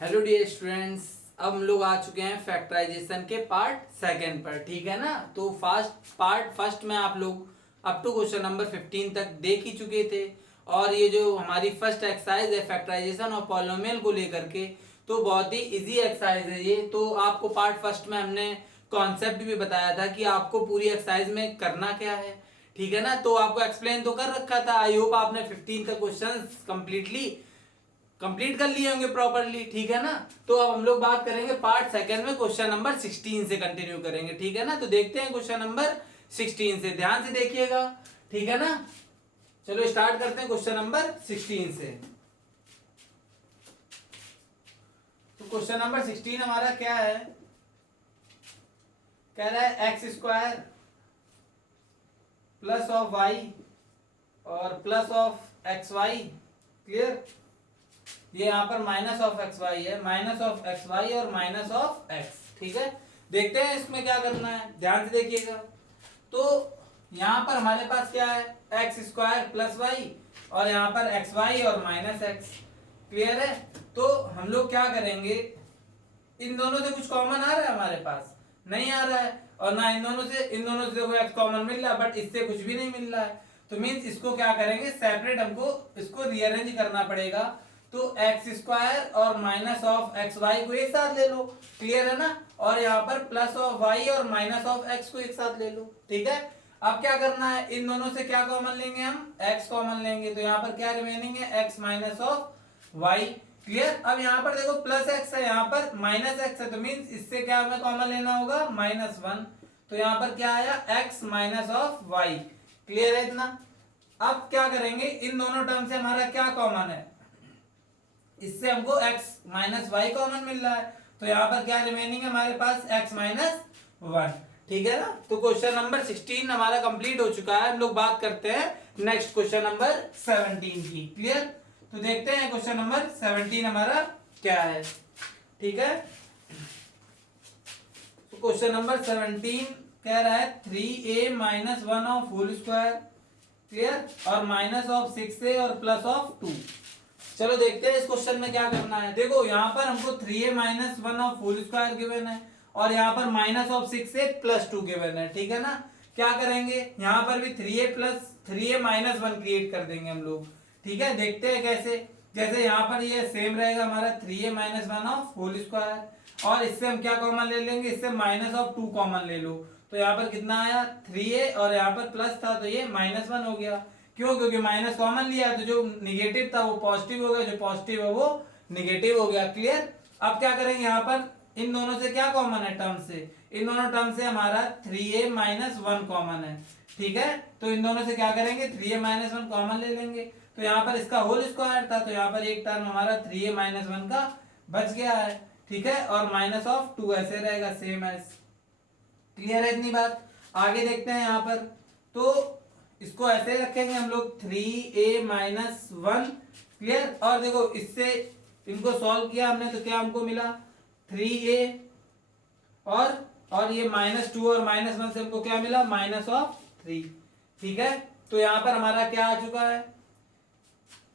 Hello dear students. अब हम लोग आ चुके हैं फैक्टराइजेशन के पार्ट सेकंड पर। ठीक है ना। तो फर्स्ट में आप लोग अप टू क्वेश्चन नंबर 15 तक देख ही चुके थे। और ये जो हमारी फर्स्ट एक्सरसाइज है फैक्टराइजेशन और पॉलिनोमियल को लेकर के, तो बहुत ही इजी एक्सरसाइज है ये। तो आपको पार्ट फर्स्ट में हमने कॉन्सेप्ट भी बताया था कि आपको पूरी एक्सरसाइज में करना क्या है। ठीक है ना। तो आपको एक्सप्लेन तो कर रखा था। आई होप आपने 15 तक क्वेश्चन कंप्लीट कर लिए होंगे प्रॉपरली। ठीक है ना। तो अब हम लोग बात करेंगे पार्ट सेकंड में क्वेश्चन नंबर 16 से कंटिन्यू करेंगे। ठीक है ना। तो देखते हैं क्वेश्चन नंबर 16 से, ध्यान से देखिएगा। ठीक है ना। चलो स्टार्ट करते हैं क्वेश्चन नंबर 16 से। तो क्वेश्चन नंबर 16 हमारा क्या है, कह रहा है X square plus of Y और plus of x Y. Clear. ये यहां पर माइनस ऑफ एक्स वाई है, माइनस ऑफ एक्स वाई और माइनस ऑफ एक्स। ठीक है। देखते हैं इसमें क्या करना है, ध्यान से देखिएगा। तो यहां पर हमारे पास क्या है, एक्स स्क्वायर प्लस वाई और यहां पर एक्स वाई और माइनस एक्स। क्लियर है। तो हम लोग क्या करेंगे, इन दोनों से कुछ कॉमन आ रहा है हमारे पास, नहीं आ रहा है। और ना इन दोनों से देखो एक्स कॉमन मिल रहा है, बट इससे कुछ भी नहीं मिल रहा है। तो मीन्स इसको क्या करेंगे, सेपरेट हमको इसको रीअरेंज करना पड़ेगा। तो एक्स स्क्वायर और माइनस ऑफ एक्स वाई को एक साथ ले लो। क्लियर है ना। और यहाँ पर प्लस ऑफ वाई और माइनस ऑफ एक्स को एक साथ ले लो। ठीक है। अब क्या करना है, इन दोनों से क्या कॉमन लेंगे, हम एक्स कॉमन लेंगे। तो यहाँ पर क्या रिमेनिंग है, x minus of y. Clear. अब यहाँ पर देखो प्लस एक्स है, यहाँ पर माइनस एक्स है, तो मीन्स इससे क्या हमें कॉमन लेना होगा, -1। तो यहाँ पर क्या आया, x minus of y. Clear है इतना। अब क्या करेंगे, इन दोनों टर्म से हमारा क्या कॉमन है, इससे हमको x माइनस वाई कॉमन मिल रहा है। तो यहाँ पर क्या रिमेनिंग है हमारे पास, x माइनस 1। ठीक है ना। तो क्वेश्चन नंबर 16 हमारा कंप्लीट हो चुका है। हम लोग बात करते हैं नेक्स्ट क्वेश्चन नंबर 17 की। क्लियर। तो देखते हैं क्वेश्चन नंबर 17 हमारा क्या है। ठीक है। तो क्वेश्चन नंबर 17 कह रहा है 3a minus 1 of whole square. Clear. और माइनस ऑफ 6a और प्लस ऑफ 2। चलो देखते हैं इस क्वेश्चन में क्या करना है। देखो यहाँ पर हमको 3a minus 1 of whole square given है और यहाँ पर minus of 6a plus 2 given है। ठीक है ना। क्या करेंगे, यहाँ पर भी 3a माइनस 1 क्रिएट कर देंगे हम लोग। ठीक है। देखते हैं कैसे। जैसे यहाँ पर ये सेम रहेगा हमारा 3a minus 1 of whole square और इससे हम क्या कॉमन ले लेंगे, इससे माइनस ऑफ 2 कॉमन ले लो। तो यहाँ पर कितना आया, 3a और यहाँ पर प्लस था तो ये -1 हो गया। क्यों, क्योंकि माइनस कॉमन लिया तो जो निगेटिव था वो पॉजिटिव हो गया, जो पॉजिटिव है वो निगेटिव हो गया। क्लियर। अब क्या करेंगे, यहाँ पर इन दोनों से क्या कॉमन है, टर्म से, इन दोनों टर्म से हमारा 3a माइनस 1 कॉमन है। ठीक है। तो इन दोनों से क्या करेंगे, 3a माइनस 1 कॉमन ले लेंगे। तो यहाँ पर इसका होल स्क्वायर था तो यहाँ पर एक टर्म हमारा 3a माइनस 1 का बच गया है। ठीक है। और माइनस ऑफ 2 ऐसे रहेगा सेम एज। क्लियर है इतनी बात। आगे देखते हैं यहाँ पर। तो इसको ऐसे रखेंगे हम लोग 3a माइनस 1। क्लियर। और देखो इससे इनको सॉल्व किया हमने तो क्या हमको मिला, 3a और ये -2 और -1 से हमको क्या मिला, -3। ठीक है। तो यहां पर हमारा क्या आ चुका है,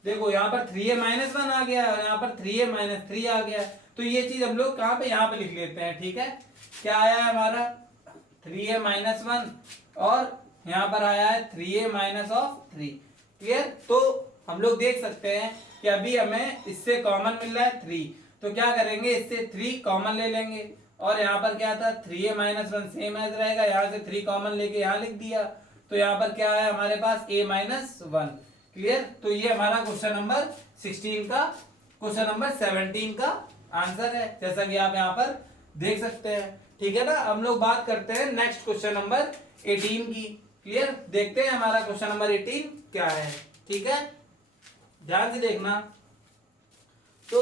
देखो यहाँ पर 3a माइनस 1 आ गया और यहाँ पर 3a माइनस 3 आ गया। तो ये चीज हम लोग कहाँ पे, यहाँ पे लिख लेते हैं। ठीक है। क्या आया है हमारा, 3a माइनस 1 और यहाँ पर आया है 3a माइनस ऑफ 3। क्लियर। तो हम लोग देख सकते हैं कि अभी हमें इससे कॉमन मिल रहा है 3। तो क्या करेंगे, इससे 3 कॉमन ले लेंगे और यहाँ पर क्या था, 3a माइनस 1 सेम एज रहेगा, यहाँ से 3 कॉमन लेके यहाँ लिख दिया। तो यहाँ पर क्या है हमारे पास, a माइनस 1। क्लियर। तो ये हमारा क्वेश्चन नंबर 16 का, क्वेश्चन नंबर 17 का आंसर है, जैसा कि आप यहाँ पर देख सकते हैं। ठीक है ना। हम लोग बात करते हैं नेक्स्ट क्वेश्चन नंबर 18 की। क्लियर। देखते हैं हमारा क्वेश्चन नंबर 18 क्या है। ठीक है। ध्यान से देखना। तो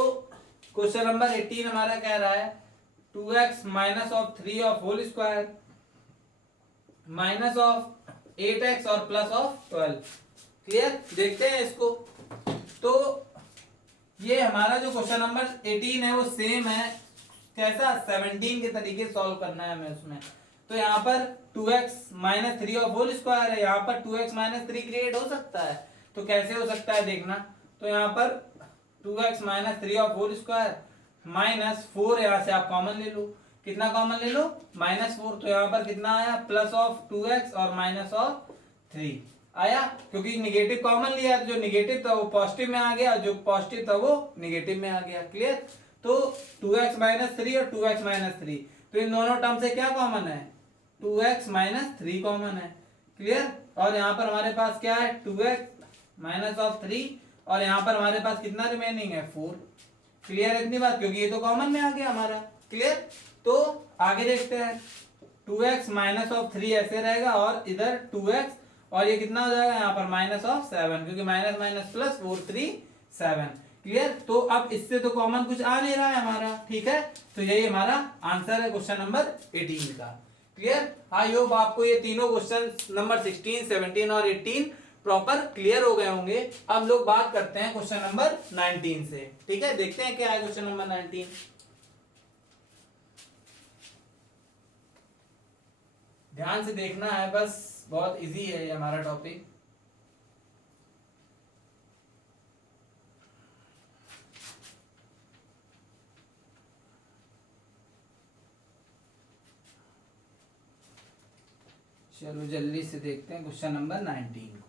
क्वेश्चन नंबर 18 हमारा कह रहा है 2x minus of 3 of whole square minus of 8x और प्लस ऑफ 12। क्लियर। देखते हैं इसको। तो ये हमारा जो क्वेश्चन नंबर 18 है वो सेम है, कैसा, 17 के तरीके सॉल्व करना है हमें उसमें। तो यहाँ पर 2x minus 3 of whole square है, यहाँ पर 2x माइनस 3 क्रिएट हो सकता है। तो कैसे हो सकता है देखना। तो यहाँ पर 2x minus 3 of whole square -4, यहाँ से आप कॉमन ले लो, कितना कॉमन ले लो, -4, तो यहाँ पर कितना आया, +2x और -3 आया, क्योंकि निगेटिव कॉमन लिया, जो निगेटिव था वो पॉजिटिव में आ गया, जो पॉजिटिव था वो निगेटिव में आ गया। क्लियर? तो 2x - 3 और 2x - 3, तो इन दोनों टर्म से क्या कॉमन है, 2x - 3 कॉमन है। क्लियर? और यहाँ पर हमारे पास क्या है, 2x - 3, और यहाँ पर हमारे पास कितना रिमेनिंग है, 4। क्लियर है इतनी बात, क्योंकि ये तो कॉमन में आ गया हमारा। क्लियर? तो आगे देखते हैं, 2x - 3 ऐसे रहेगा, और इधर 2x, और ये कितना हो जाएगा यहाँ पर -7, क्योंकि माइनस माइनस प्लस 4 3 7। क्लियर? तो अब इससे तो कॉमन कुछ आ नहीं रहा है हमारा, ठीक है, तो यही हमारा आंसर है क्वेश्चन नंबर 18 का। क्लियर? आई होप आपको ये तीनों क्वेश्चन नंबर 16, 17 और 18 प्रॉपर क्लियर हो गए होंगे। अब लोग बात करते हैं क्वेश्चन नंबर 19 से। ठीक है, देखते हैं क्या है क्वेश्चन नंबर 19। ध्यान से देखना है बस, बहुत इजी है ये हमारा टॉपिक। चलो जल्दी से देखते हैं क्वेश्चन नंबर 19 को।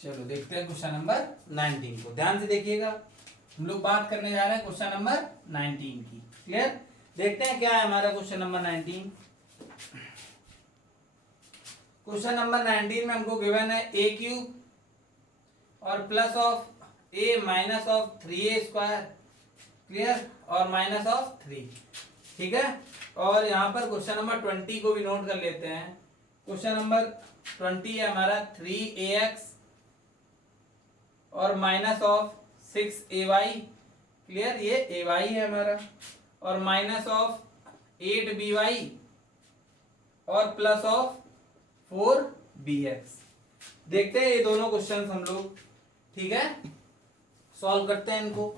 चलो देखते हैं क्वेश्चन नंबर 19 को, ध्यान से देखिएगा। हम लोग बात करने जा रहे हैं क्वेश्चन नंबर 19 की। क्लियर? देखते हैं क्या है हमारा क्वेश्चन नंबर 19। क्वेश्चन नंबर 19 में हमको गिवन है a³ और plus of a minus of 3a²। Clear? और -3। ठीक है, और यहाँ पर क्वेश्चन नंबर 20 को भी नोट कर लेते हैं। क्वेश्चन नंबर 20 है हमारा 3ax और -6ay। क्लियर? ये ay है हमारा, और -8by और +4bx। देखते हैं ये दोनों क्वेश्चन हम लोग, ठीक है, सॉल्व करते हैं इनको।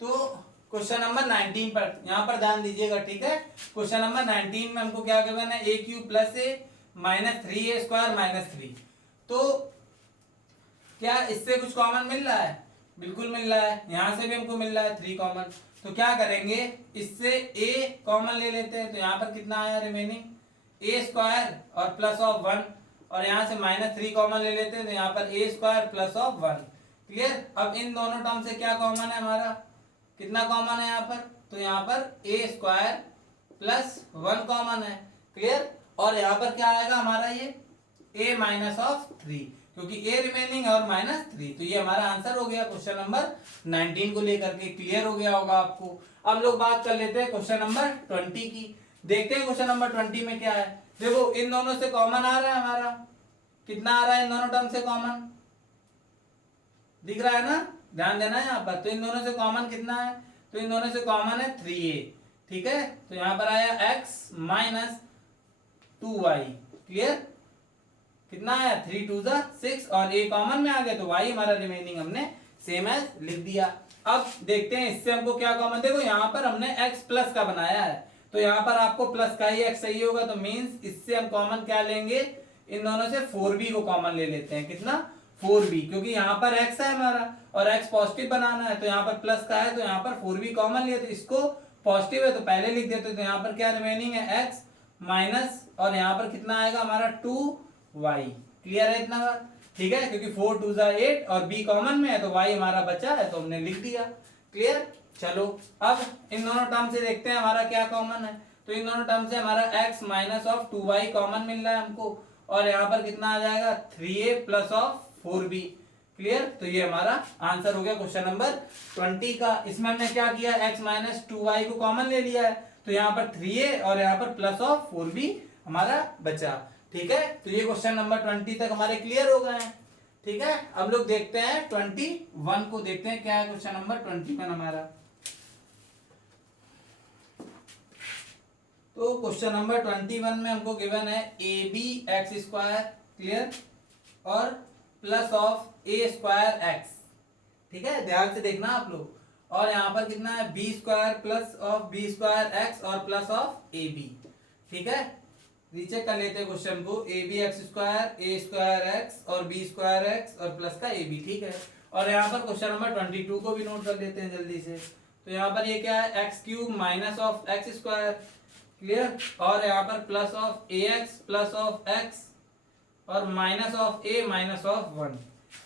तो क्वेश्चन नंबर 19 पर यहाँ पर ध्यान दीजिएगा, ठीक है। क्वेश्चन नंबर 19 में हमको क्या गिवन है, a³ + a -3a² -3। तो क्या इससे कुछ कॉमन मिल रहा है? बिल्कुल मिल रहा है, यहां से भी हमको मिल रहा है 3 कॉमन। तो क्या करेंगे, इससे a कॉमन ले लेते हैं, तो यहाँ पर कितना आया रिमेनिंग, a² और +1, और यहाँ से -3 कॉमन ले लेते हैं, तो यहाँ पर a² +1। क्लियर? अब इन दोनों टर्म से क्या कॉमन है हमारा, कितना कॉमन है यहाँ पर, तो यहाँ पर a² +1 कॉमन है। क्लियर? और यहाँ पर क्या आएगा हमारा, ये a -3, क्योंकि a रिमेनिंग और -3, तो ये हमारा आंसर हो गया क्वेश्चन नंबर 19 को लेकर के। क्लियर हो गया होगा आपको। अब लोग बात कर लेते हैं क्वेश्चन नंबर 20 की। देखते हैं क्वेश्चन नंबर 20 में क्या है। देखो इन दोनों से कॉमन आ रहा है हमारा, कितना आ रहा है इन दोनों टर्म से कॉमन, दिख रहा है ना, ध्यान देना है यहाँ पर। तो इन दोनों से कॉमन कितना है, तो इन दोनों से कॉमन है 3a। ठीक है, तो यहाँ पर आया x - 2y। क्लियर? कितना आया, 3 2 6, और a कॉमन में आ गया, तो y हमारा रिमेनिंग हमने सेम एज लिख दिया। अब देखते हैं इससे हमको क्या कॉमन, देखो यहाँ पर हमने x प्लस का बनाया है, तो यहाँ पर आपको प्लस का ही x सही होगा, तो मीन्स इससे हम कॉमन क्या लेंगे, इन दोनों से 4b को कॉमन ले लेते हैं। कितना, 4b, क्योंकि यहाँ पर x है हमारा और x पॉजिटिव बनाना है, तो यहाँ पर प्लस का है, तो यहाँ पर 4b कॉमन लिया, तो इसको पॉजिटिव है तो पहले लिख देते, तो यहाँ पर क्या रिमेनिंग है, x माइनस, और यहाँ पर कितना आएगा हमारा 2y। क्लियर है इतना बात? ठीक है, क्योंकि 4 2 8 और b कॉमन में है, तो y हमारा बचा है, तो हमने लिख दिया। क्लियर? चलो अब इन दोनों टर्म से देखते हैं हमारा क्या कॉमन है। तो इन दोनों टर्म से हमारा x minus of 2y common मिल रहा है हमको, और यहाँ पर कितना आ जाएगा, 3a plus of 4b। Clear? तो ये हमारा आंसर हो गया क्वेश्चन नंबर 20 का। इसमें हमने क्या किया, x माइनस 2y को कॉमन ले लिया है, तो यहाँ पर 3a और यहाँ पर प्लस ऑफ 4b हमारा बचा। ठीक है, तो ये क्वेश्चन नंबर 20 तक हमारे क्लियर हो गए हैं। ठीक है, अब लोग देखते हैं 21 को, देखते हैं क्या है क्वेश्चन नंबर 21 हमारा। तो क्वेश्चन नंबर 21 में हमको गिवन है ab(x²), क्लियर, और प्लस ऑफ a²x। ठीक है, ध्यान से देखना आप लोग, और यहाँ पर कितना है, b² प्लस ऑफ b²x और प्लस ऑफ ab। ठीक है, रीचेक कर लेते हैं क्वेश्चन को, a B x square, a square x और बी स्क्वायर एक्स और प्लस का ए बी, ठीक है। और यहाँ पर क्वेश्चन नंबर 22 को भी नोट कर लेते हैं जल्दी से। तो यहाँ पर ये क्या है, X cube minus of X square, clear. और यहाँ पर plus of A x plus of X और minus of A minus of 1,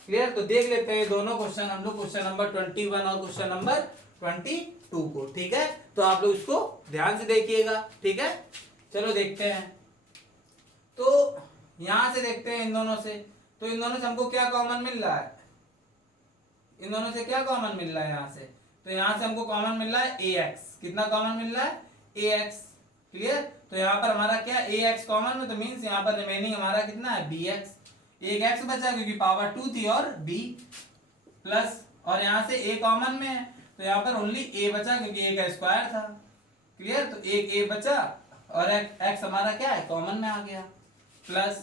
clear. तो देख लेते हैं दोनों क्वेश्चन हम लोग, क्वेश्चन नंबर 21 और क्वेश्चन नंबर 22 को, ठीक है। तो आप लोग इसको ध्यान से देखिएगा, ठीक है। चलो देखते हैं। तो यहां से देखते हैं इन दोनों से, तो इन दोनों से हमको क्या कॉमन मिल रहा है, इन दोनों से क्या कॉमन मिल रहा है यहाँ से, तो यहाँ से हमको कॉमन मिल रहा है ए एक्स, कितना कॉमन मिल रहा है, ए एक्स, क्लियर। तो यहाँ पर हमारा क्या ए एक्स कॉमन में, तो मीन्स यहाँ पर रिमेनिंग हमारा कितना है, बी एक्स, एक एक्स बचा क्योंकि पावर 2 थी, और बी प्लस, और यहाँ से ए कॉमन में है तो यहाँ पर ओनली ए बचा क्योंकि ए का स्क्वायर था, क्लियर। तो एक ए बचा और एक्स हमारा क्या है, कॉमन में आ गया, प्लस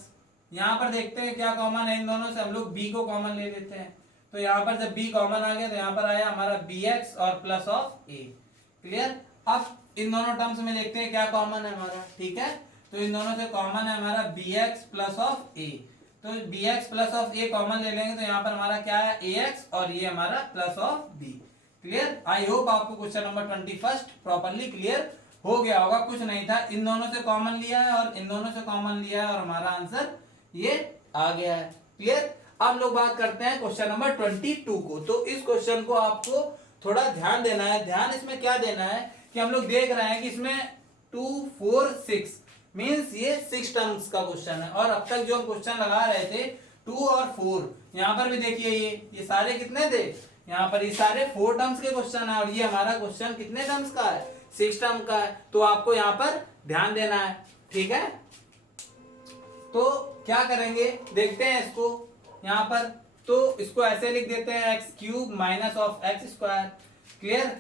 यहाँ पर देखते हैं क्या कॉमन है इन दोनों से, हम लोग b को कॉमन ले लेते हैं। तो यहाँ पर जब b कॉमन आ गया तो यहाँ पर आया हमारा bx और प्लस ऑफ a, क्लियर। अब इन दोनों टर्म्स में देखते हैं क्या कॉमन है हमारा, ठीक है। तो इन दोनों से कॉमन है हमारा bx प्लस ऑफ a, तो bx plus of a common ले लेंगे तो यहाँ पर हमारा क्या है, ax और ये हमारा plus of b, clear. I hope आपको क्वेश्चन नंबर 21 प्रॉपर्ली क्लियर हो गया होगा, कुछ नहीं था, इन दोनों से कॉमन लिया है और इन दोनों से कॉमन लिया है और हमारा आंसर ये आ गया है, क्लियर। अब लोग बात करते हैं क्वेश्चन नंबर 22 को। तो इस क्वेश्चन को आपको थोड़ा ध्यान देना है। ध्यान इसमें क्या देना है कि हम लोग देख रहे हैं कि इसमें 2 4 6 मींस ये 6 टर्म्स का क्वेश्चन है, और अब तक जो हम क्वेश्चन लगा रहे थे 2 और 4, यहाँ पर भी देखिए ये सारे कितने थे, यहाँ पर ये सारे 4 टर्म्स के क्वेश्चन है, और ये हमारा क्वेश्चन कितने टर्म्स का है, 6 टर्म का है। तो आपको यहाँ पर ध्यान देना है, ठीक है। तो क्या करेंगे, देखते हैं इसको यहाँ पर। तो इसको ऐसे लिख देते हैं, x cube minus of X square, clear,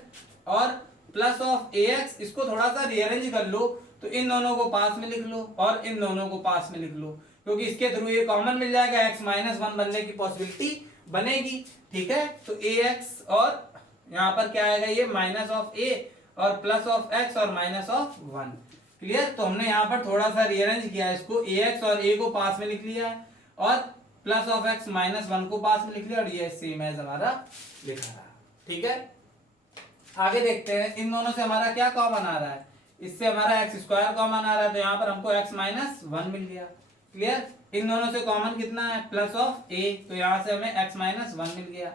और प्लस ऑफ ए एक्स, इसको थोड़ा सा रीअरेंज कर लो, तो इन दोनों को पास में लिख लो और इन दोनों को पास में लिख लो, क्योंकि इसके थ्रू ये कॉमन मिल जाएगा, एक्स माइनस 1 बनने की पॉसिबिलिटी बनेगी, ठीक है। तो ए एक्स और यहाँ पर क्या आएगा, ये माइनस ऑफ ए और प्लस ऑफ एक्स और माइनस ऑफ 1, क्लियर। तो हमने यहाँ पर थोड़ा सा रीअरेंज किया है इसको, ए एक्स और ए को पास में लिख लिया है और प्लस ऑफ एक्स माइनस 1 को पास में लिख लिया, और ये सेम एज हमारा लिखा रहा, ठीक है। आगे देखते हैं इन दोनों से हमारा क्या कॉमन आ रहा है, इससे हमारा एक्स स्क्वायर कॉमन आ रहा है, तो यहाँ पर हमको एक्स माइनस 1 मिल गया, क्लियर। इन दोनों से कॉमन कितना है, प्लस ऑफ ए, तो यहाँ से हमें एक्स माइनस 1 मिल गया,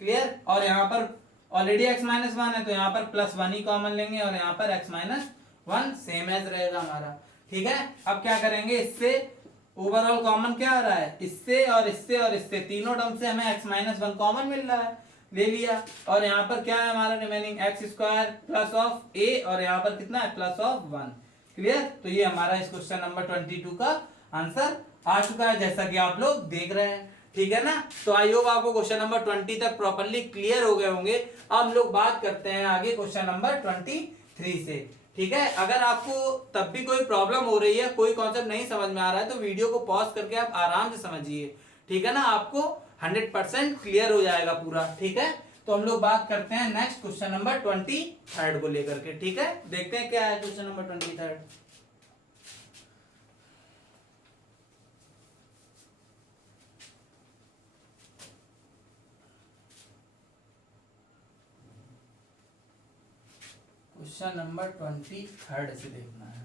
क्लियर। और यहाँ पर ऑलरेडी एक्स माइनस 1 है तो यहाँ पर प्लस 1 ही कॉमन लेंगे, और यहाँ पर एक्स माइनस 1 सेम एज रहेगा हमारा, ठीक है। अब क्या करेंगे, इससे ओवरऑल कॉमन क्या आ रहा है, इससे और इससे और इससे, तीनों टर्म से हमें एक्स माइनस 1 कॉमन मिल रहा है, ले लिया। और यहाँ पर क्या है हमारा remaining, X square plus of ए, और यहाँ पर कितना है, प्लस ऑफ 1, क्लियर। तो ये हमारा इस क्वेश्चन नंबर 22 का आंसर आ चुका है, जैसा कि आप लोग देख रहे हैं, ठीक है ना। तो आई होप आपको क्वेश्चन नंबर 20 तक प्रॉपर्ली क्लियर हो गए होंगे। अब हम लोग बात करते हैं आगे क्वेश्चन नंबर 23 से, ठीक है। अगर आपको तब भी कोई प्रॉब्लम हो रही है, कोई कॉन्सेप्ट नहीं समझ में आ रहा है, तो वीडियो को पॉज करके आप आराम से समझिए, ठीक है ना, आपको 100% क्लियर हो जाएगा पूरा, ठीक है। तो हम लोग बात करते हैं नेक्स्ट क्वेश्चन नंबर 23 को लेकर के, ठीक है। देखते हैं क्या है क्वेश्चन नंबर 23। क्वेश्चन नंबर 23 से देखना है।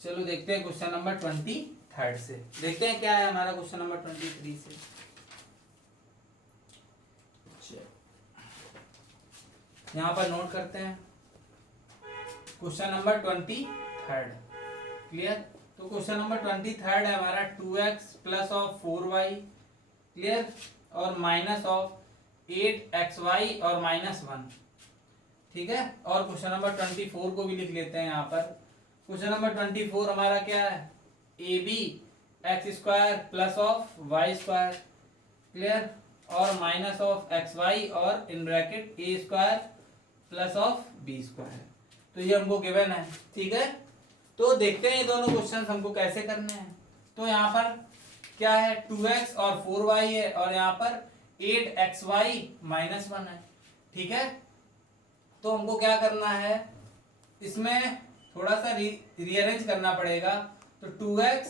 चलो देखते हैं क्वेश्चन नंबर 23 से, देखते हैं क्या है हमारा क्वेश्चन नंबर 23 से। यहाँ पर नोट करते हैं क्वेश्चन नंबर 23, क्लियर। तो क्वेश्चन नंबर 23 है हमारा 2x plus of 4y, clear, और माइनस ऑफ 8xy और माइनस 1, ठीक है। और क्वेश्चन नंबर 24 को भी लिख लेते हैं यहाँ पर। क्वेश्चन नंबर 24 हमारा क्या है, A B x square plus of y square, clear, और माइनस ऑफ एक्स वाई और इन bracket a square plus of B square. तो ये हमको गिवन है, ठीक है। तो देखते हैं ये दोनों क्वेश्चन हमको कैसे करने हैं। तो यहाँ पर क्या है 2x और 4y है, और यहाँ पर 8xy माइनस 1 है। ठीक है, तो हमको क्या करना है, इसमें थोड़ा सा रीअरेंज करना पड़ेगा। तो 2x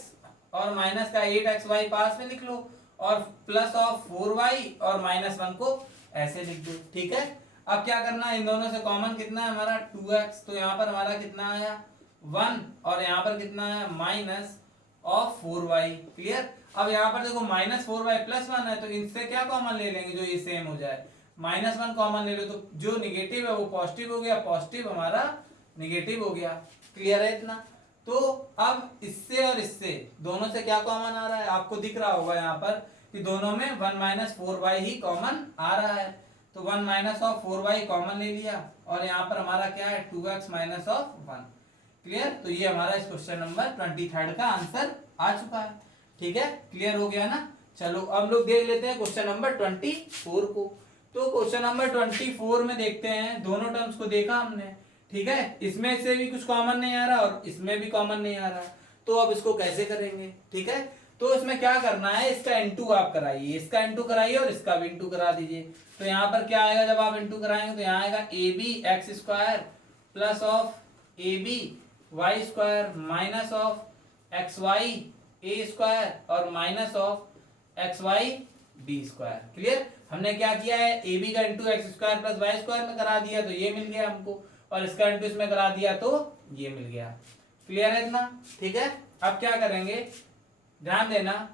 और माइनस का 8xy पास में लिख लो, और प्लस ऑफ 4y और माइनस 1 को ऐसे लिख दो। ठीक है, अब क्या करना है, इन दोनों से कॉमन कितना है हमारा 2x, तो यहाँ पर हमारा कितना आया 1, और यहाँ पर कितना है माइनस ऑफ 4y। क्लियर। अब यहाँ पर देखो माइनस 4y प्लस 1 है, तो इनसे क्या कॉमन ले लेंगे जो ये सेम हो जाए, माइनस 1 कॉमन ले लो, तो जो निगेटिव है वो पॉजिटिव हो गया, पॉजिटिव हमारा निगेटिव हो गया। क्लियर है इतना। तो अब इससे और इससे दोनों से क्या कॉमन आ रहा है, आपको दिख रहा होगा यहाँ पर कि दोनों में 1 माइनस 4y ही कॉमन आ रहा है, तो 1 माइनस ऑफ 4y कॉमन ले लिया, और यहाँ पर हमारा क्या है 2x माइनस ऑफ 1। क्लियर। तो ये हमारा इस क्वेश्चन नंबर 23 का आंसर आ चुका है। ठीक है, क्लियर हो गया ना। चलो अब लोग देख लेते हैं क्वेश्चन नंबर 24 को। तो क्वेश्चन नंबर 24 में देखते हैं, दोनों टर्म्स को देखा हमने। ठीक है, इसमें से भी कुछ कॉमन नहीं आ रहा और इसमें भी कॉमन नहीं आ रहा, तो अब इसको कैसे करेंगे। ठीक है, तो इसमें क्या करना है, इसका इनटू आप कराइए, इसका इनटू कराइए और इसका भी इनटू करा दीजिए। तो यहाँ पर क्या आएगा, जब आप इनटू कराएंगे तो यहाँ आएगा A B x square plus of A B Y square minus of x Y A square और minus of x Y B square. Clear. हमने क्या किया है, ए बी का into X square plus Y square में करा दिया तो ये मिल गया हमको, और इसका इंटू इसमें करा दिया तो ये मिल गया। क्लियर है इतना। ठीक है, अब क्या करेंगे, ध्यान देना,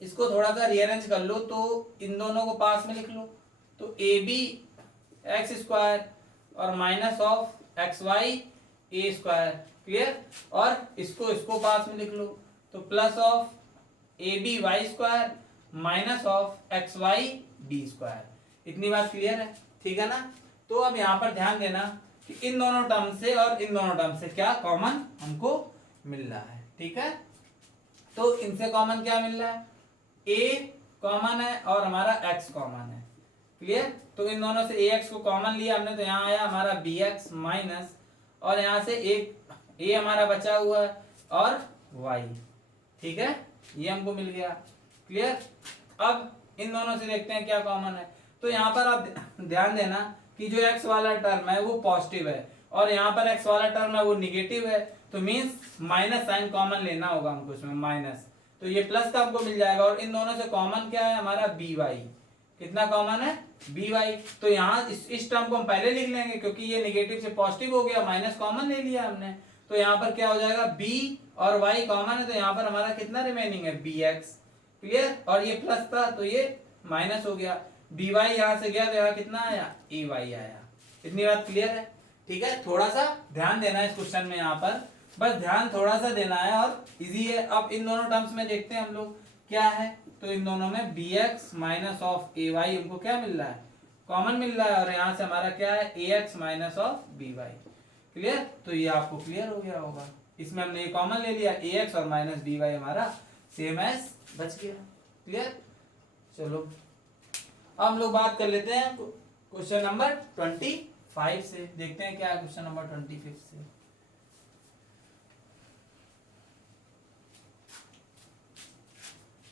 इसको थोड़ा सा रीअरेंज कर लो, तो इन दोनों को पास में लिख लो, तो ए बी एक्स स्क्वायर और minus of x Y A square. Clear. और इसको पास में लिख लो, तो plus of A B Y square minus of x Y B square. इतनी बात क्लियर है। ठीक है ना। तो अब यहाँ पर ध्यान देना कि इन दोनों टर्म से और इन दोनों टर्म से क्या कॉमन हमको मिल रहा है। ठीक है, तो इनसे कॉमन क्या मिल रहा है, a कॉमन है और हमारा x कॉमन है। क्लियर। तो इन दोनों से ax को कॉमन लिया हमने, तो यहाँ आया हमारा bx माइनस, और यहाँ से एक a हमारा बचा हुआ है और y। ठीक है, ये हमको मिल गया। क्लियर। अब इन दोनों से देखते हैं क्या कॉमन है, तो यहाँ पर आप ध्यान देना कि जो x वाला टर्म है वो पॉजिटिव है और यहाँ पर x वाला टर्म है वो निगेटिव है, तो मीन्स माइनस साइन कॉमन लेना होगा हमको इसमें माइनस, तो ये प्लस का हमको मिल जाएगा। और इन दोनों से कॉमन क्या है हमारा बी वाई, कितना कॉमन है बी वाई। तो यहाँ इस टर्म को हम पहले लिख लेंगे क्योंकि ये निगेटिव से पॉजिटिव हो गया, माइनस कॉमन ले लिया हमने, तो यहाँ पर क्या हो जाएगा b और y कॉमन है, तो यहाँ पर हमारा कितना रिमेनिंग है bx। क्लियर। और ये प्लस था तो ये माइनस हो गया, by यहाँ से गया तो यहाँ कितना आया ay आया। इतनी बात क्लियर है। ठीक है, थोड़ा सा ध्यान देना है इस क्वेश्चन में, यहाँ पर बस ध्यान थोड़ा सा देना है और इजी है। अब इन दोनों टर्म्स में देखते हैं हम लोग क्या है, तो इन दोनों में bx माइनस ऑफ ay हमको क्या मिल रहा है, कॉमन मिल रहा है, और यहाँ से हमारा क्या है ax minus of by। Clear. तो ये आपको क्लियर हो गया होगा, इसमें हमने ये कॉमन ले लिया, ax और माइनस by हमारा सेम एस बच गया। क्लियर। चलो अब हम लोग बात कर लेते हैं क्वेश्चन नंबर 25 से, देखते हैं क्या है क्वेश्चन नंबर 25 से।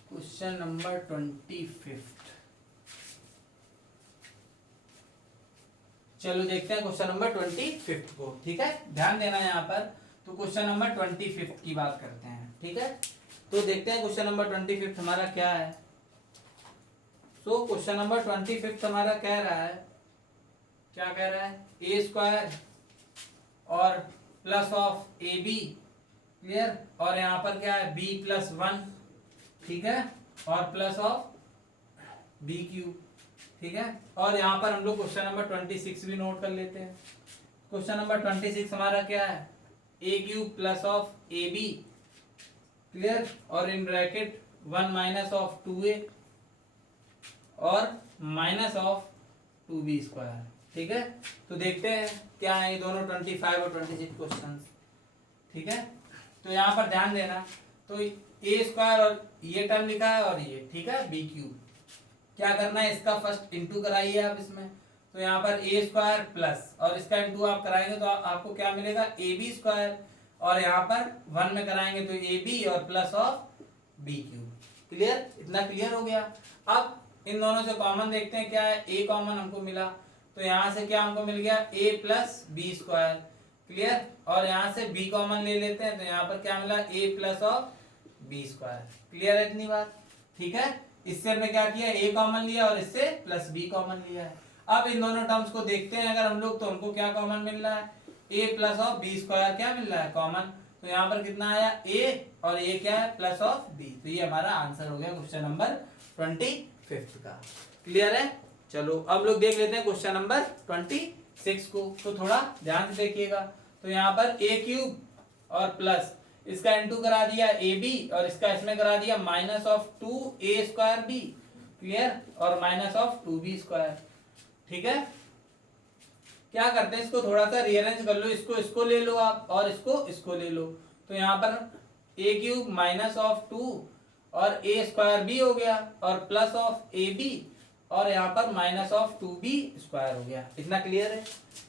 क्वेश्चन नंबर 25, चलो देखते हैं क्वेश्चन नंबर 25 को। ठीक है, ध्यान देना यहाँ पर, तो क्वेश्चन नंबर 25 की बात करते हैं। ठीक है, तो देखते हैं क्वेश्चन नंबर 25 हमारा क्या है। सो क्वेश्चन नंबर 25 हमारा कह रहा है, क्या कह रहा है, ए स्क्वायर और plus of A B. Clear. और यहाँ पर क्या है b प्लस 1। ठीक है, और प्लस ऑफ बी क्यूब। ठीक है, और यहाँ पर हम लोग क्वेश्चन नंबर 26 भी नोट कर लेते हैं। क्वेश्चन नंबर 26 हमारा क्या है, A cube plus of A B. Clear. और in bracket 1 minus of 2a और माइनस ऑफ 2b स्क्वायर। ठीक है, तो देखते हैं क्या है ये दोनों 25 और 26 क्वेश्चन। ठीक है, तो यहाँ पर ध्यान देना, तो ए स्क्वायर और ये टर्म लिखा है और ये, ठीक है, बी क्यूब। क्या करना है, इसका फर्स्ट इंटू कराइए आप इसमें, तो यहाँ पर ए स्क्वायर प्लस और इसका इंटू आप कराएंगे तो आपको क्या मिलेगा ए बी स्क्वायर, और यहाँ पर 1 में कराएंगे तो ए बी और plus of b cube. Clear, इतना क्लियर हो गया। अब इन दोनों से कॉमन देखते हैं क्या है, ए कॉमन हमको मिला, तो यहाँ से क्या हमको मिल गया a plus B square, clear. और यहाँ से b कॉमन ले लेते हैं, तो यहाँ पर क्या मिला a plus of B square, clear है इतनी बात, ठीक है। इससे हमने क्या किया, a कॉमन लिया और इससे प्लस b कॉमन लिया है। अब इन दोनों टर्म्स को देखते हैं अगर हम लोग, तो हमको क्या कॉमन मिल रहा है, a plus of B square क्या मिल रहा है कॉमन, तो यहाँ पर कितना आया a और a क्या है प्लस ऑफ b, तो ये हमारा आंसर हो गया क्वेश्चन नंबर 25 का, क्लियर है। चलो अब लोग देख लेते हैं क्वेश्चन नंबर 26 को, तो थोड़ा ध्यान से देखिएगा। तो यहाँ पर a क्यूब और प्लस इसका इंटू करा दिया ए बी और इसका इसमें करा दिया minus of 2a square b, clear, और माइनस ऑफ 2b स्क्वायर, ठीक है। क्या करते हैं, इसको थोड़ा सा रीअरेंज कर लो, इसको ले लो आप और इसको ले लो, तो यहाँ पर a क्यूब माइनस ऑफ 2 और a स्क्वायर b हो गया और प्लस ऑफ ए बी और यहाँ पर माइनस ऑफ 2b स्क्वायर हो गया, इतना क्लियर है,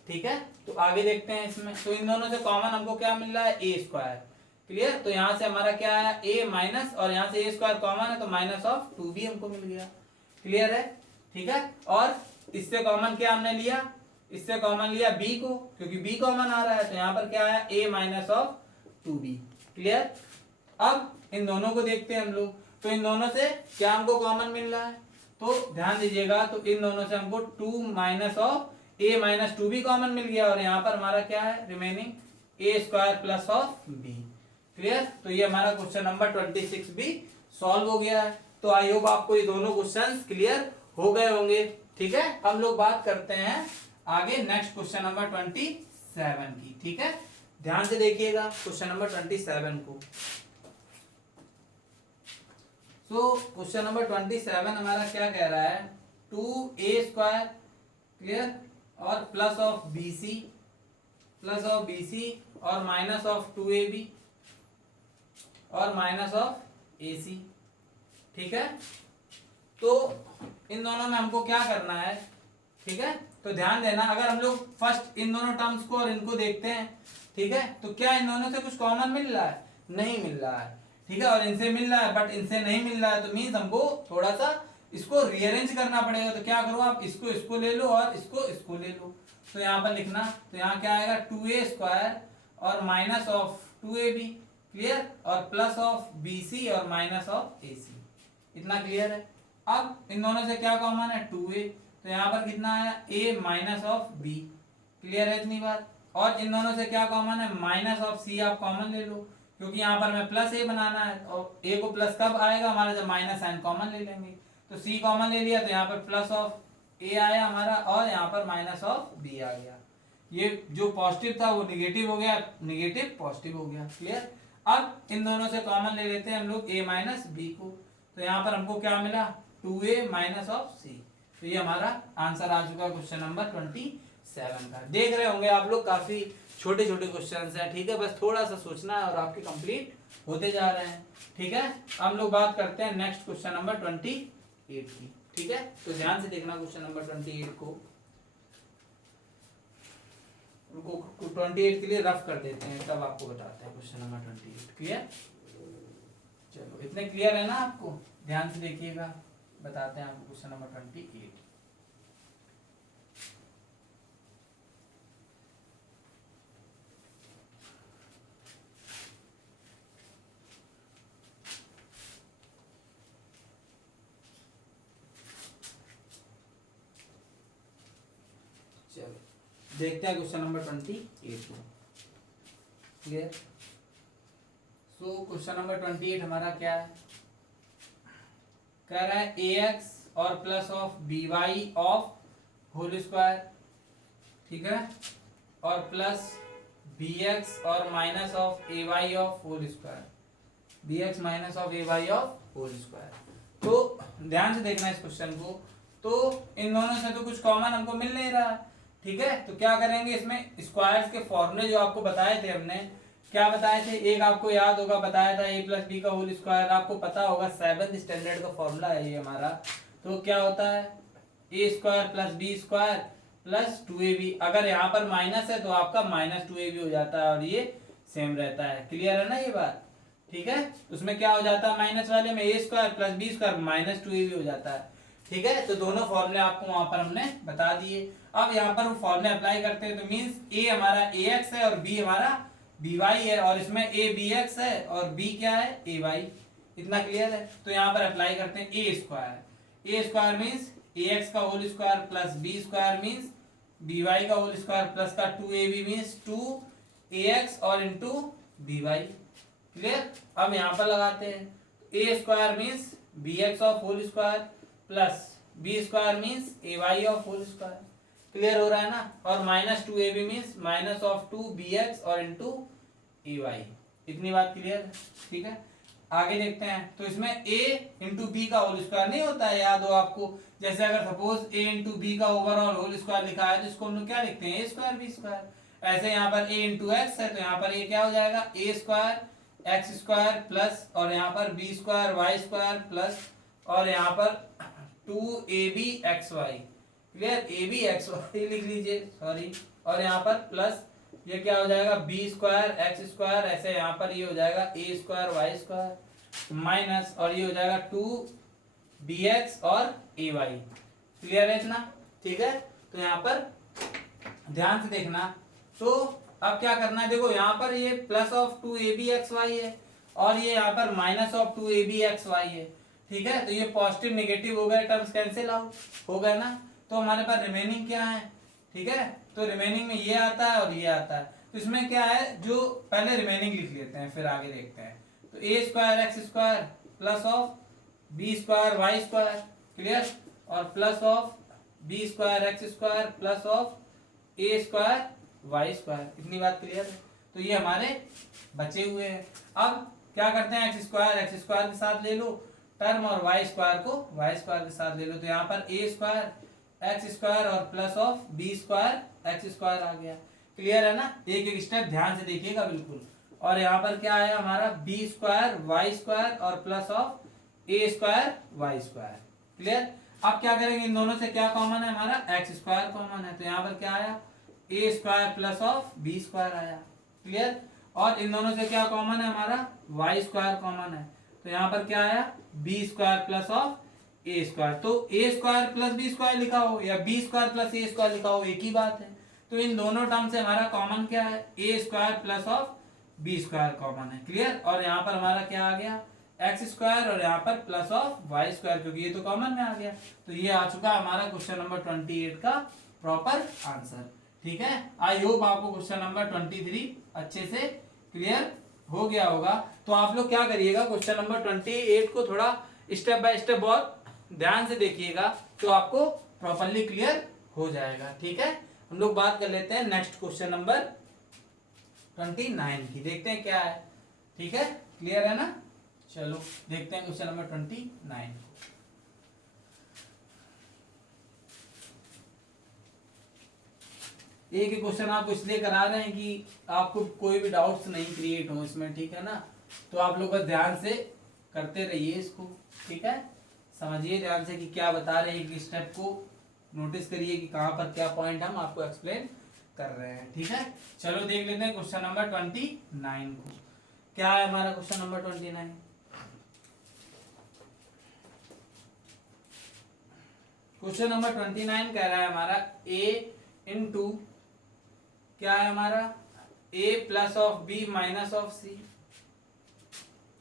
ठीक है। तो आगे देखते हैं इसमें, तो इन दोनों से कॉमन हमको क्या मिल रहा है a स्क्वायर, क्लियर। तो यहाँ से हमारा क्या आया a माइनस और यहाँ से a स्क्वायर कॉमन है तो माइनस ऑफ 2b हमको मिल गया, क्लियर है, ठीक है। और इससे कॉमन क्या हमने लिया, इससे कॉमन लिया b को, क्योंकि b कॉमन आ रहा है, तो यहाँ पर क्या आया a minus of 2b, clear. अब इन दोनों को देखते हैं हम लोग, तो इन दोनों से क्या हमको कॉमन मिल रहा है, तो ध्यान दीजिएगा, तो इन दोनों से हमको 2 minus of a minus 2b common मिल गया और यहाँ पर हमारा क्या है remaining a square plus of b, clear. तो ये हमारा क्वेश्चन नंबर 26 भी सॉल्व हो गया है। तो आई होप आपको ये दोनों क्वेश्चंस क्लियर हो गए होंगे, ठीक है। हम लोग बात करते हैं आगे नेक्स्ट क्वेश्चन नंबर 27 की, ठीक है। ध्यान से देखिएगा क्वेश्चन नंबर 27 को। तो क्वेश्चन नंबर 27 हमारा क्या कह रहा है, 2a स्क्वायर, क्लियर, और प्लस ऑफ bc और माइनस ऑफ 2ab और माइनस ऑफ ac, ठीक है। तो इन दोनों में हमको क्या करना है, ठीक है। तो ध्यान देना, अगर हम लोग फर्स्ट इन दोनों टर्म्स को और इनको देखते हैं, ठीक है, तो क्या इन दोनों से कुछ कॉमन मिल रहा है, नहीं मिल रहा है, ठीक है। और इनसे मिल रहा है बट इनसे नहीं मिल रहा है, तो मीन्स हमको थोड़ा सा इसको रीअरेंज करना पड़ेगा। तो क्या करो आप, इसको ले लो और इसको ले लो, तो यहाँ पर लिखना, तो यहाँ क्या आएगा 2a स्क्वायर और माइनस ऑफ 2ab, क्लियर, और प्लस ऑफ bc और माइनस ऑफ ac, इतना क्लियर है। अब इन दोनों से क्या कॉमन है 2a, तो यहाँ पर कितना आया a minus of b, clear है इतनी बात। और इन दोनों से क्या कॉमन है माइनस ऑफ c, आप कॉमन ले लो, क्योंकि यहाँ पर हमें प्लस a बनाना है और a को प्लस कब आएगा हमारा, जब माइनस साइन कॉमन ले लेंगे। तो c कॉमन ले लिया तो यहाँ पर प्लस ऑफ a आया हमारा और यहाँ पर माइनस ऑफ b आ गया। ये जो पॉजिटिव था वो निगेटिव हो गया, निगेटिव पॉजिटिव हो गया, क्लियर। अब इन दोनों से कॉमन ले लेते हैं हम लोग a माइनस b को, तो यहाँ पर हमको क्या मिला 2a माइनस ऑफ c। तो ये हमारा आंसर आ चुका है क्वेश्चन नंबर 27 का। देख रहे होंगे आप लोग काफी छोटे छोटे क्वेश्चन हैं, ठीक है, बस थोड़ा सा सोचना है और आपके कंप्लीट होते जा रहे हैं, ठीक है। हम लोग बात करते हैं नेक्स्ट क्वेश्चन नंबर 28 की, ठीक है। तो ध्यान से देखना क्वेश्चन नंबर 28 को 28 के लिए रफ कर देते हैं, तब आपको बताते हैं क्वेश्चन नंबर 28, क्लियर। चलो इतने क्लियर है ना आपको, ध्यान से देखिएगा, बताते हैं आपको क्वेश्चन नंबर 28। चलो देखते हैं क्वेश्चन नंबर 28 को, क्लियर। सो क्वेश्चन नंबर 28 हमारा क्या है, कह रहा है ax और plus of by of whole square, ठीक है, और प्लस bx और minus of ay of whole square, bx minus of ay of whole square. तो ध्यान से देखना इस क्वेश्चन को, तो इन दोनों से तो कुछ कॉमन हमको मिल नहीं रहा, ठीक है। तो क्या करेंगे, इसमें स्क्वायर्स के फॉर्मूले जो आपको बताए थे हमने, क्या बताए थे, एक आपको याद होगा बताया था a प्लस बी का होल स्क्वायर, आपको पता होगा 7th स्टैंडर्ड का फॉर्मूला है ये हमारा। तो क्या होता है a square plus B square plus 2ab, अगर यहाँ पर माइनस है तो आपका माइनस 2ab हो जाता है और ये सेम रहता है, क्लियर है ना ये बात, ठीक है, उसमें क्या हो जाता है माइनस वाले में A square plus B square minus 2ab हो जाता है। ठीक है, तो दोनों फॉर्मूले आपको वहां पर हमने बता दिए। अब यहाँ पर वो फॉर्मूले अप्लाई करते हैं, तो मींस ए हमारा ए एक्स है और बी हमारा बी वाई है, और इसमें ए बी एक्स है और बी क्या है ए वाई। इतना क्लियर है। तो यहाँ पर अप्लाई करते हैं ए स्क्वायर मीन्स ए एक्स का whole square plus B square means b y का होल स्क्वायर प्लस का 2ab मीन्स 2ax और इंटू बी वाई। क्लियर। अब यहाँ पर लगाते हैं, ए square means B X of whole square plus B square means A Y of whole square. Clear हो रहा है ना। और minus 2ab means minus of 2bx और इंटू ए वाई। इतनी बात क्लियर है। ठीक है, आगे देखते हैं। तो इसमें a इंटू बी का होल स्क्वायर नहीं होता है, याद हो आपको। जैसे अगर सपोज a इंटू बी का ओवरऑल होल स्क्वायर लिखा है तो इसको हम लोग क्या लिखते हैं, ए स्क्वायर बी स्क्वायर। ऐसे यहाँ पर a इंटू एक्स है तो यहाँ पर a क्या हो जाएगा, a square x square plus और यहाँ पर b square Y square plus और यहाँ पर 2ab xy। Clear, a B x y लिख लीजिए, सॉरी। और यहाँ पर प्लस ये क्या हो जाएगा बी स्क्वायर एक्स स्क्वायर, ऐसे यहाँ पर ये हो जाएगा a square Y square minus और ये हो जाएगा 2bx और ए वाई। क्लियर है इतना। ठीक है, तो यहाँ पर ध्यान से देखना। तो अब क्या करना है, देखो यहाँ पर ये प्लस ऑफ 2abxy है और ये यहाँ पर माइनस ऑफ 2abxy है। ठीक है, तो ये पॉजिटिव नेगेटिव हो गए, टर्म्स कैंसिल आउट हो गए ना। तो हमारे पास रिमेनिंग क्या है, ठीक है, तो रिमेनिंग में ये आता है और ये आता है। तो इसमें क्या है, जो पहले रिमेनिंग लिख लेते हैं फिर आगे देखते हैं। तो ए square x square plus of B square Y square. Clear, और plus of B square x square plus of A square Y square. इतनी बात क्लियर है। तो ये हमारे बचे हुए हैं। अब क्या करते हैं, एक्स स्क्वायर के साथ ले लो टर्म और वाई स्क्वायर को वाई स्क्वायर के साथ ले लो। तो यहाँ पर ए स्क्वायर एक्स स्क्वायर और plus of B square x square आ गया। क्लियर है ना। एक एक स्टेप ध्यान से देखिएगा बिल्कुल। और यहाँ पर क्या आया हमारा बी स्क्वायर वाई स्क्वायर और plus of A square Y square. Clear. अब क्या करेंगे, इन दोनों से क्या कॉमन है, हमारा एक्स स्क्वायर कॉमन है। तो यहाँ पर क्या आया, A square plus of B square आया। क्लियर। और इन दोनों से क्या कॉमन है, हमारा वाई स्क्वायर कॉमन है। तो यहाँ पर क्या आया, b square plus of A square. तो ए स्क्वायर प्लस बी स्क्वायर लिखा हो या b square plus a square लिखा हो, एक ही बात है। तो इन दोनों टर्म से हमारा कॉमन क्या है, ए square plus of B square common है। क्लियर। और यहाँ पर हमारा क्या आ गया, एक्स स्क्वायर और यहाँ पर प्लस ऑफ वाई स्क्वायर, क्योंकि ये तो कॉमन में आ गया। तो ये आ चुका हमारा क्वेश्चन नंबर 28 का प्रॉपर आंसर। ठीक है, आई होप आपको क्वेश्चन नंबर 23 अच्छे से क्लियर हो गया होगा। तो आप लोग क्या करिएगा, क्वेश्चन नंबर 28 को थोड़ा स्टेप बाय स्टेप बहुत ध्यान से देखिएगा, तो आपको प्रॉपरली क्लियर हो जाएगा। ठीक है, हम लोग बात कर लेते हैं नेक्स्ट क्वेश्चन नंबर 29 की, देखते हैं क्या है। ठीक है, क्लियर है ना। चलो देखते हैं क्वेश्चन नंबर 29। एक क्वेश्चन आपको इसलिए करा रहे हैं कि आपको कोई भी डाउट्स नहीं क्रिएट हो इसमें। ठीक है ना, तो आप लोग बस ध्यान से करते रहिए इसको। ठीक है, समझिए ध्यान से कि क्या बता रहे हैं, एक स्टेप को नोटिस करिए कि कहां पर क्या पॉइंट हम आपको एक्सप्लेन कर रहे हैं। ठीक है, चलो देख लेते हैं क्वेश्चन नंबर 29 को। क्या है हमारा क्वेश्चन नंबर 29। क्वेश्चन नंबर 29 कह रहा है हमारा a इंटू क्या है हमारा a plus of b minus of c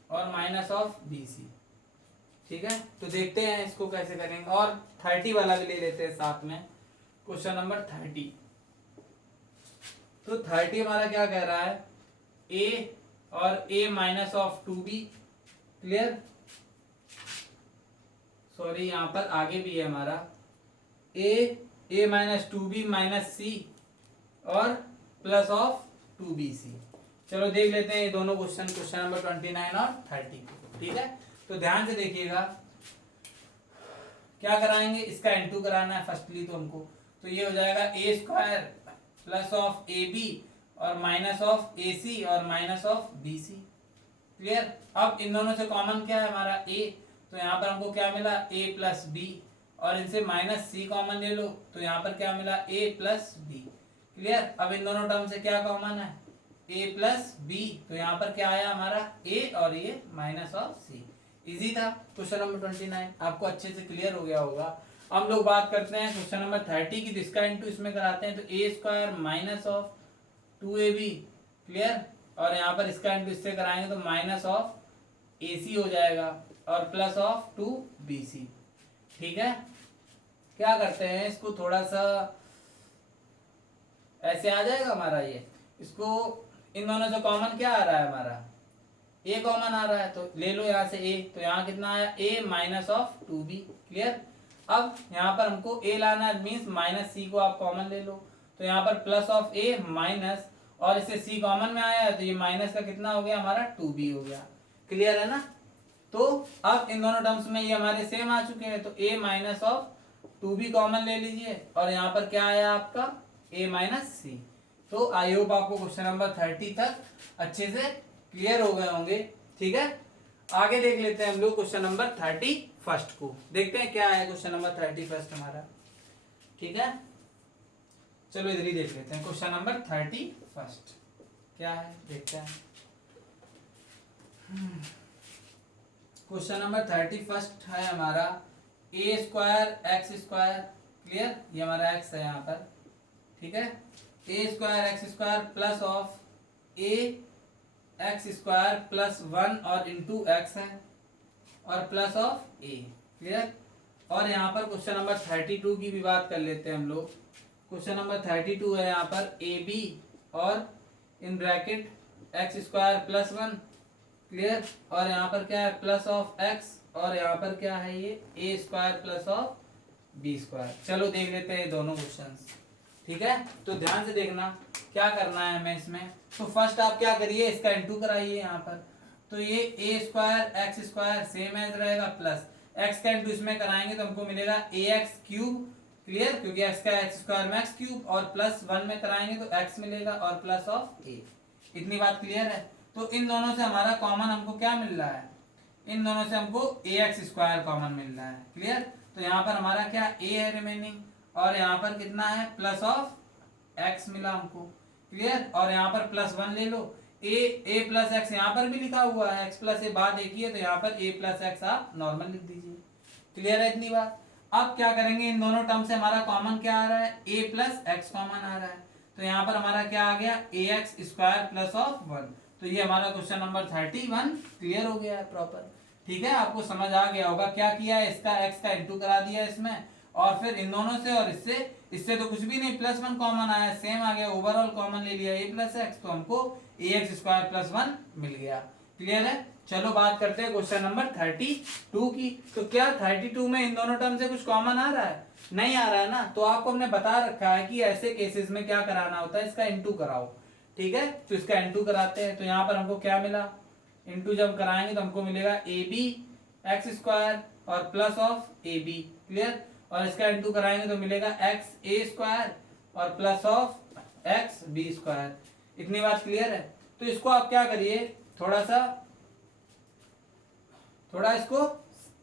और माइनस ऑफ बी सी। ठीक है, तो देखते हैं इसको कैसे करेंगे। और 30 वाला भी ले लेते हैं साथ में, क्वेश्चन नंबर 30। तो 30 हमारा क्या कह रहा है, a और a minus of 2b। Clear, sorry यहाँ पर आगे भी है हमारा a minus 2b minus c और प्लस ऑफ 2bc। चलो देख लेते हैं ये दोनों क्वेश्चन नंबर 29 और 30 को। ठीक है, तो ध्यान से देखिएगा क्या कराएंगे, इसका इनटू कराना है फर्स्टली तो हमको। तो ये हो जाएगा a square plus of A b और माइनस ऑफ ए सी और minus of b c. Clear. अब इन दोनों से कॉमन क्या है हमारा ए, तो यहाँ पर हमको क्या मिला a प्लस बी और इनसे माइनस सी कॉमन ले लो, तो यहाँ पर क्या मिला a प्लस बी। क्लियर। अब इन दोनों टर्म से क्या कॉमन है, ए प्लस बी, तो यहाँ पर क्या आया हमारा ए और ये माइनस ऑफ सी। इजी था क्वेश्चन नंबर 29, आपको अच्छे से क्लियर हो गया होगा। हम लोग बात करते हैं क्वेश्चन नंबर 30 की, इसका इंटू इसमें कराते हैं, तो ए square minus of 2ab, clear, और यहाँ पर इसका इंटू इससे कराएंगे तो माइनस ऑफ ac हो जाएगा और प्लस ऑफ 2bc। ठीक है, क्या करते हैं इसको थोड़ा सा ऐसे आ जाएगा हमारा ये, इसको इन दोनों से कॉमन क्या आ रहा है हमारा, ए कॉमन आ रहा है, तो ले लो यहाँ से ए, तो यहाँ कितना आया ए माइनस ऑफ 2b, क्लियर। अब यहाँ पर हमको ए लाना है, मीन्स माइनस सी को आप कॉमन ले लो, तो यहाँ पर प्लस ऑफ ए माइनस, और इससे सी कॉमन में आया है तो ये माइनस का कितना हो गया हमारा 2b हो गया, क्लियर है ना। तो अब इन दोनों टर्म्स में ये हमारे सेम आ चुके हैं, तो a minus of 2b common ले लीजिए, और यहाँ पर क्या आया आपका a माइनस सी। तो आई होप आपको क्वेश्चन नंबर 30 तक अच्छे से क्लियर हो गए होंगे। ठीक है, आगे देख लेते हैं हम लोग क्वेश्चन नंबर 31 को, देखते हैं क्या है क्वेश्चन नंबर 31 हमारा। ठीक है, चलो इधर ही देख लेते हैं क्वेश्चन नंबर 31 क्या है, देखते हैं। क्वेश्चन नंबर 31 है हमारा a square x square, clear, ये हमारा एक्स है यहाँ पर। ठीक है, ए square x square plus of A x square plus 1 और इंटू एक्स है, और प्लस ऑफ ए, क्लियर। और यहाँ पर क्वेश्चन नंबर 32 की भी बात कर लेते हैं हम लोग। क्वेश्चन नंबर 32 है यहाँ पर ए बी और in bracket x square plus 1, clear, और यहाँ पर क्या है प्लस ऑफ एक्स, और यहाँ पर क्या है ये a square plus of B square. चलो देख लेते हैं दोनों क्वेश्चंस। ठीक है, तो ध्यान से देखना क्या करना है हमें इसमें। तो फर्स्ट आप क्या करिए, इसका इंटू कराइए यहाँ पर, तो ये a square x square same as रहेगा, प्लस एक्स का इंटू इसमें कराएंगे तो हमको मिलेगा ए एक्स क्यूब, क्लियर, क्योंकि एक्स का एक्स स्क्वायर में एक्स क्यूब, और प्लस 1 में कराएंगे तो एक्स मिलेगा और प्लस ऑफ ए। इतनी बात क्लियर है। तो इन दोनों से हमारा कॉमन हमको क्या मिल रहा है, इन दोनों से हमको ए एक्स स्क्वायर कॉमन मिल रहा है, क्लियर। तो यहाँ पर हमारा क्या ए है रिमेनिंग, और यहाँ पर कितना है प्लस ऑफ एक्स मिला हमको, क्लियर, और यहाँ पर प्लस 1 ले लो, ए प्लस एक्स यहाँ पर भी लिखा हुआ है, एक्स प्लस ए बात एक ही है, तो यहाँ पर ए प्लस एक्स आप नॉर्मल लिख दीजिए, क्लियर है इतनी बात। अब क्या करेंगे, इन दोनों टर्म से हमारा कॉमन क्या आ रहा है, ए प्लस एक्स कॉमन आ रहा है, तो यहाँ पर हमारा क्या आ गया ए एक्स स्क्वायर प्लस ऑफ 1। तो ये हमारा क्वेश्चन नंबर 31 क्लियर हो गया है प्रॉपर। ठीक है, आपको समझ आ गया होगा क्या किया है, इसका एक्स का इंटू करा दिया इसमें, और फिर इन दोनों से और इससे तो कुछ भी नहीं, प्लस 1 कॉमन आया, सेम आ गया, ओवरऑल कॉमन ले लिया ए प्लस एक्स, तो हमको ए एक्स स्क्वायर प्लस 1 मिल गया, क्लियर है। चलो बात करते हैं क्वेश्चन नंबर 32 की। तो क्या 32 में इन दोनों टर्म से कुछ कॉमन आ रहा है, नहीं आ रहा है ना, तो आपको हमने बता रखा है कि ऐसे केसेस में क्या कराना होता है, इसका इंटू कराओ। ठीक है, तो इसका इंटू कराते हैं, तो यहाँ पर हमको क्या मिला, इंटू जब कराएंगे तो हमको मिलेगा ए बी एक्स स्क्वायर और plus of A B, clear, और इसका इंटू कराएंगे तो मिलेगा एक्स ए स्क्वायर और plus of x b square. इतनी बात क्लियर है। तो इसको आप क्या करिए, थोड़ा इसको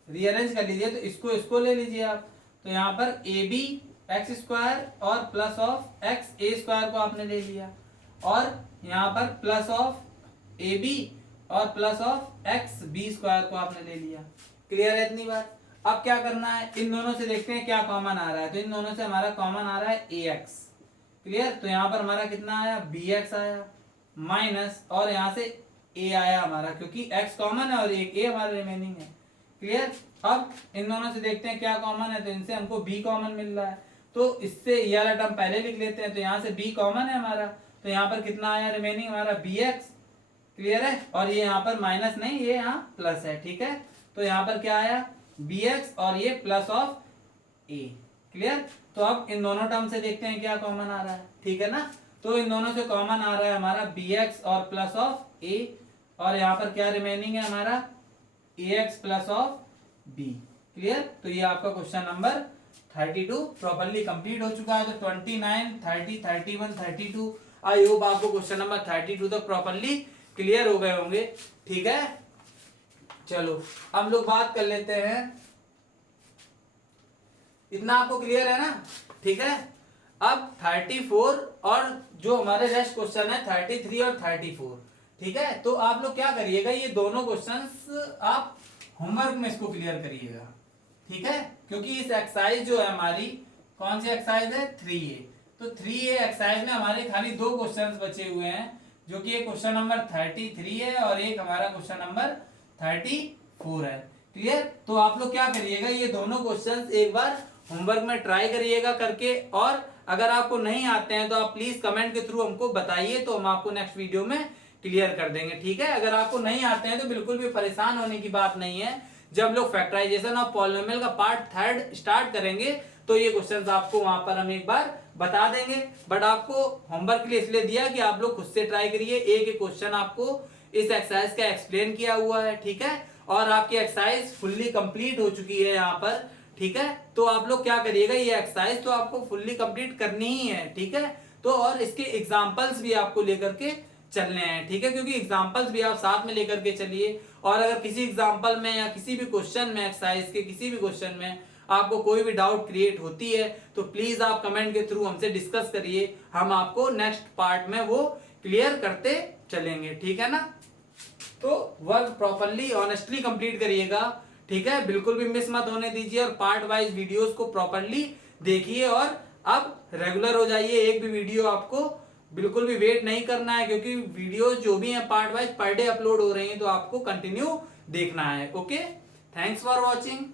रीअरेंज कर लीजिए, तो इसको ले लीजिए आप, तो यहाँ पर ए बी एक्स स्क्वायर और plus of x a square को आपने ले लिया, और यहाँ पर प्लस ऑफ ए बी और plus of x b square को आपने ले लिया, क्लियर है इतनी बात। अब क्या करना है, इन दोनों से देखते हैं क्या कॉमन आ रहा है, तो इन दोनों से हमारा कॉमन आ रहा है ए एक्स, क्लियर, तो यहाँ पर हमारा कितना आया बी एक्स आया माइनस, और यहाँ से ए आया हमारा, क्योंकि एक्स कॉमन है और एक ए हमारा रिमेनिंग है, क्लियर। अब इन दोनों से देखते हैं क्या कॉमन है, तो इनसे हमको बी कॉमन मिल रहा है, तो इससे ये वाला टर्म पहले लिख लेते हैं, तो यहाँ से बी कॉमन है हमारा, तो यहाँ पर कितना आया रिमेनिंग हमारा बी एक्स, क्लियर है, और ये यहाँ पर माइनस नहीं, ये यहाँ प्लस है, ठीक है, तो यहाँ पर क्या आया बी एक्स और ये प्लस ऑफ ए, क्लियर। तो अब इन दोनों टर्म से देखते हैं क्या कॉमन आ रहा है, ठीक है ना। तो इन दोनों से कॉमन आ रहा है हमारा बी एक्स और प्लस ऑफ ए, और यहाँ पर क्या रिमेनिंग है हमारा a x plus of b, clear. तो ये आपका क्वेश्चन नंबर 32 प्रॉपर्ली कंप्लीट हो चुका है। तो 29, 30, 31, 32, आई होप आपको क्वेश्चन नंबर 32 तक प्रॉपर्ली क्लियर हो गए होंगे, ठीक है। चलो हम लोग बात कर लेते हैं, इतना आपको क्लियर है ना, ठीक है। अब 34 और जो हमारे रेस्ट क्वेश्चन है 33 और 34, ठीक है। तो आप लोग क्या करिएगा, ये दोनों क्वेश्चंस आप होमवर्क में इसको क्लियर करिएगा, ठीक है। क्योंकि इस एक्सरसाइज जो है हमारी, कौन सी एक्सरसाइज है, 3A। तो 3A एक्सरसाइज में हमारे खाली दो क्वेश्चंस बचे हुए हैं, जो कि एक क्वेश्चन नंबर 33 है और एक हमारा क्वेश्चन नंबर 34 है। क्लियर। तो आप लोग क्या करिएगा, ये दोनों क्वेश्चंस एक बार होमवर्क में ट्राई करिएगा करके, और अगर आपको नहीं आते हैं तो आप प्लीज कमेंट के थ्रू हमको बताइए, तो हम आपको नेक्स्ट वीडियो में क्लियर कर देंगे, ठीक है। अगर आपको नहीं आते हैं तो बिल्कुल भी परेशान होने की बात नहीं है। जब हम लोग फैक्टराइजेशन और पॉलिनोमियल का पार्ट 3 स्टार्ट करेंगे तो ये क्वेश्चंस आपको वहां पर हम एक बार बता देंगे। बट आपको होमवर्क के लिए इसलिए दिया कि आप लोग खुद से ट्राई करिए, एक एक क्वेश्चन आपको इस एक्सरसाइज का एक्सप्लेन किया हुआ है, ठीक है। और आपकी एक्सरसाइज फुल्ली कंप्लीट हो चुकी है यहाँ पर, ठीक है। तो आप लोग क्या करिएगा, ये एक्सरसाइज तो आपको फुल्ली कंप्लीट करनी ही है, ठीक है। तो और इसके एग्जांपल्स भी आपको लेकर के चलने हैं, ठीक है। क्योंकि एग्जांपल्स भी आप साथ में लेकर के चलिए, और अगर किसी एग्जांपल में या किसी भी क्वेश्चन में, एक्सरसाइज के किसी भी क्वेश्चन में आपको कोई भी डाउट क्रिएट होती है तो प्लीज आप कमेंट के थ्रू हमसे डिस्कस करिए, हम आपको नेक्स्ट पार्ट में वो क्लियर करते चलेंगे, ठीक है ना। तो वर्क प्रॉपरली ऑनेस्टली कंप्लीट करिएगा, ठीक है। बिल्कुल भी मिस मत होने दीजिए, और पार्ट वाइज वीडियोस को प्रॉपरली देखिए, और अब रेगुलर हो जाइए। एक भी वीडियो आपको बिल्कुल भी वेट नहीं करना है, क्योंकि वीडियो जो भी है part wise per day upload हो रही है, तो आपको कंटिन्यू देखना है। Okay, thanks for watching.